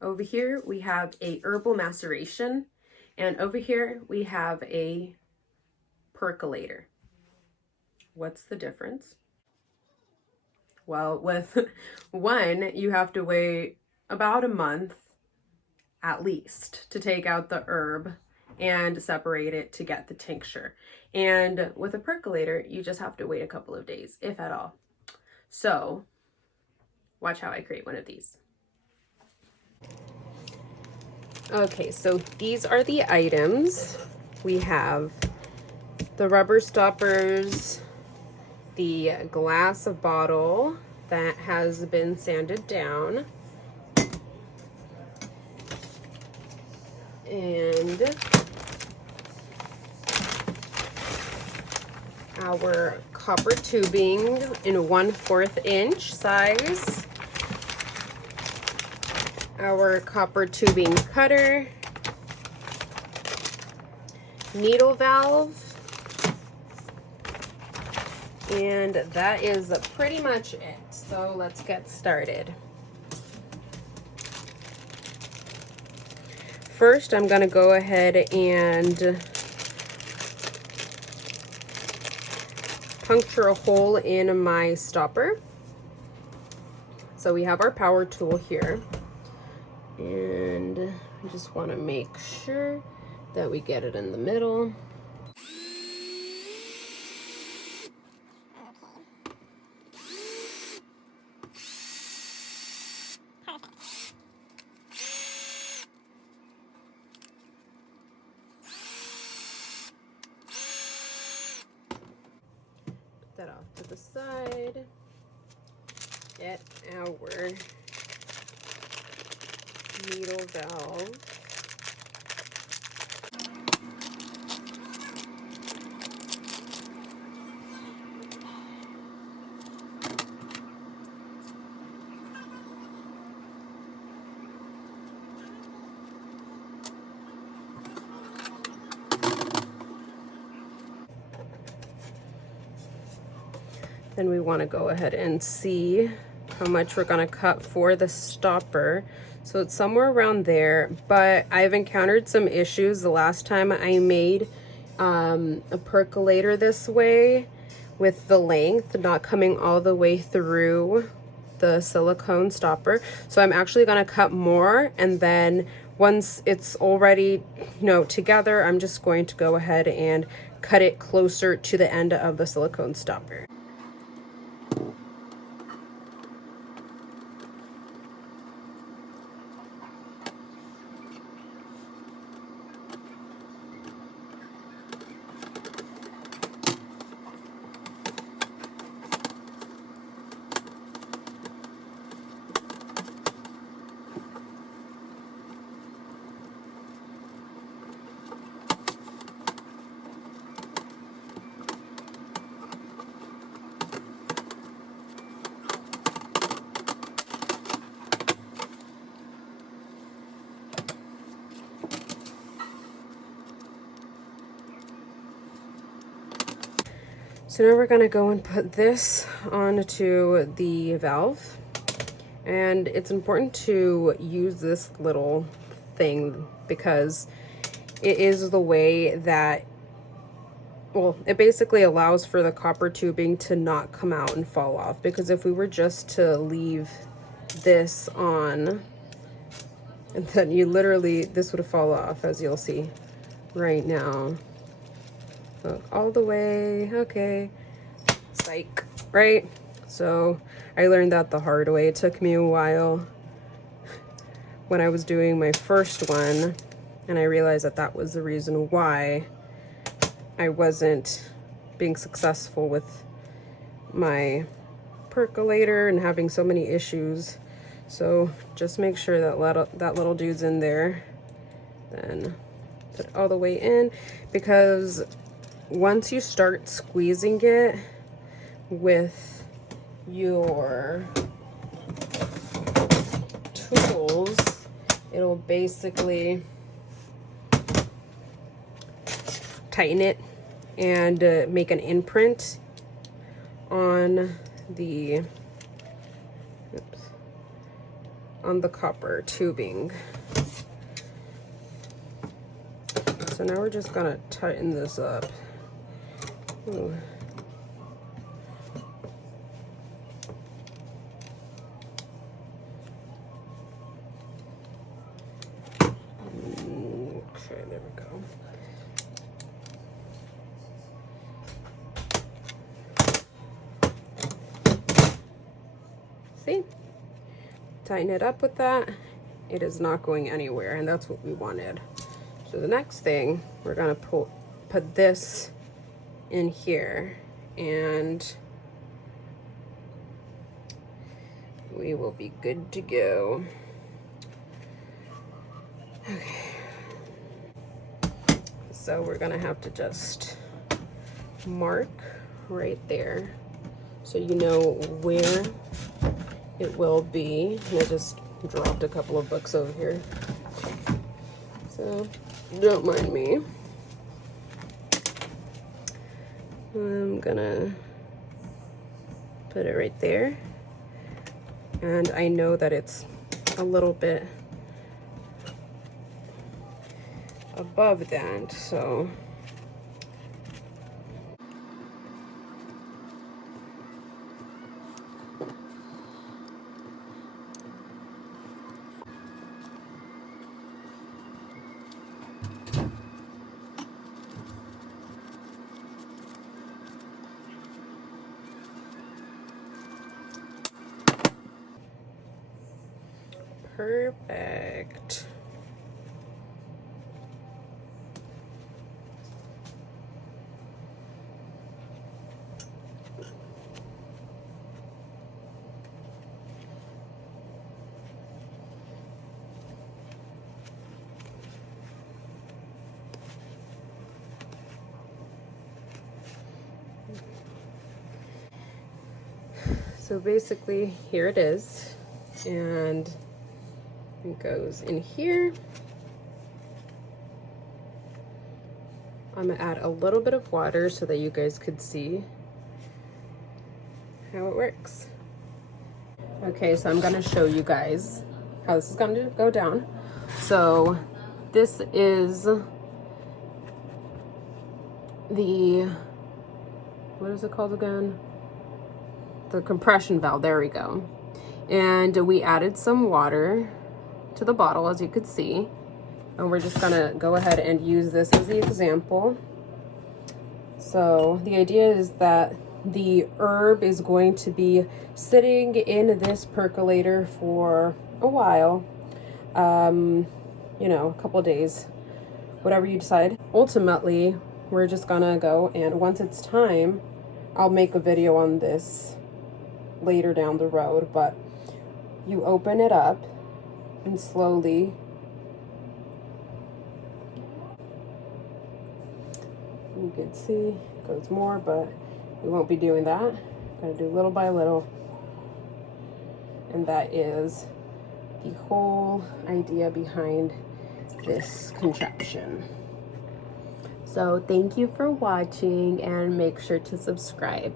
Over here we have a herbal maceration, and over here we have a percolator. What's the difference? Well, with one, you have to wait about a month at least to take out the herb and separate it to get the tincture. And with a percolator, you just have to wait a couple of days, if at all. So watch how I create one of these. Okay, so these are the items. We have the rubber stoppers, the glass bottle that has been sanded down, and our copper tubing in 1/4 inch size, our copper tubing cutter, needle valve, and that is pretty much it. So let's get started. First, I'm going to go ahead and puncture a hole in my stopper. So we have our power tool here, and I just want to make sure that we get it in the middle. That off to the side. Get our needle valve. Then we want to go ahead and see how much we're going to cut for the stopper. So it's somewhere around there, but I've encountered some issues the last time I made a percolator this way, with the length not coming all the way through the silicone stopper. So I'm actually going to cut more, and then once it's already, together, I'm just going to go ahead and cut it closer to the end of the silicone stopper. So now we're going to go and put this onto the valve, and it's important to use this little thing because it is the way that, well, it basically allows for the copper tubing to not come out and fall off, because if we were just to leave this on, and then this would fall off, as you'll see right now. So all the way, okay, psych, right? So I learned that the hard way. It took me a while when I was doing my first one, and I realized that that was the reason why I wasn't being successful with my percolator and having so many issues. So just make sure that little dude's in there, then put it all the way in, because once you start squeezing it with your tools, it'll basically tighten it and make an imprint on the on the copper tubing. So now we're just gonna tighten this up. Ooh. Okay, there we go. See? Tighten it up with that. It is not going anywhere, and that's what we wanted. So the next thing, we're gonna put this in here, and we will be good to go. Okay. So we're gonna have to just mark right there so you know where it will be. And I just dropped a couple of books over here, so don't mind me. I'm gonna put it right there, and I know that it's a little bit above that, so perfect. So basically, here it is, and it goes in here. I'm gonna add a little bit of water so that you guys could see how it works. Okay, so I'm gonna show you guys how this is gonna go down. So this is the, what is it called again? The compression valve, there we go. And we added some water to the bottle, as you could see. And we're just gonna go ahead and use this as the example. So the idea is that the herb is going to be sitting in this percolator for a while, you know, a couple of days, whatever you decide. Ultimately, we're just gonna go, and once it's time, I'll make a video on this later down the road, but you open it up and slowly you can see it goes more, but we won't be doing that. Gotta do little by little, and that is the whole idea behind this contraption. So thank you for watching, and make sure to subscribe.